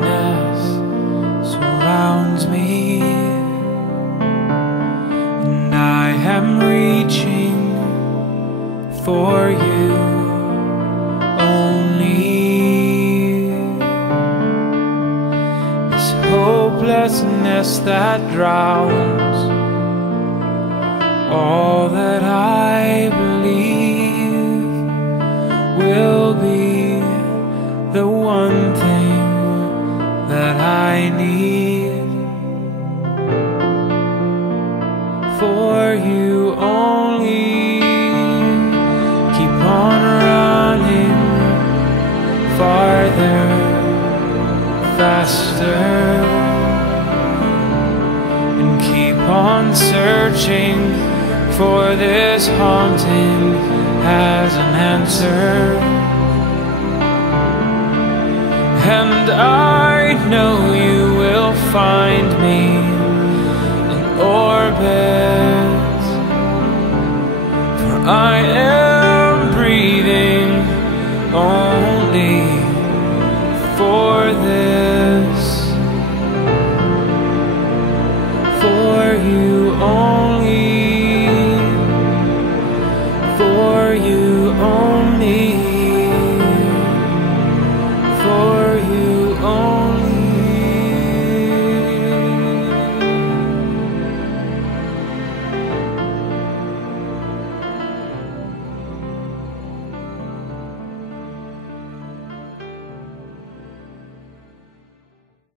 darkness surrounds me, and I am reaching for you only. This hopelessness that drowns all that I believe will be the one thing that I need. For you only, keep on running farther, faster, and keep on searching, for this haunting has an answer. And I know you will find me in orbit, for I am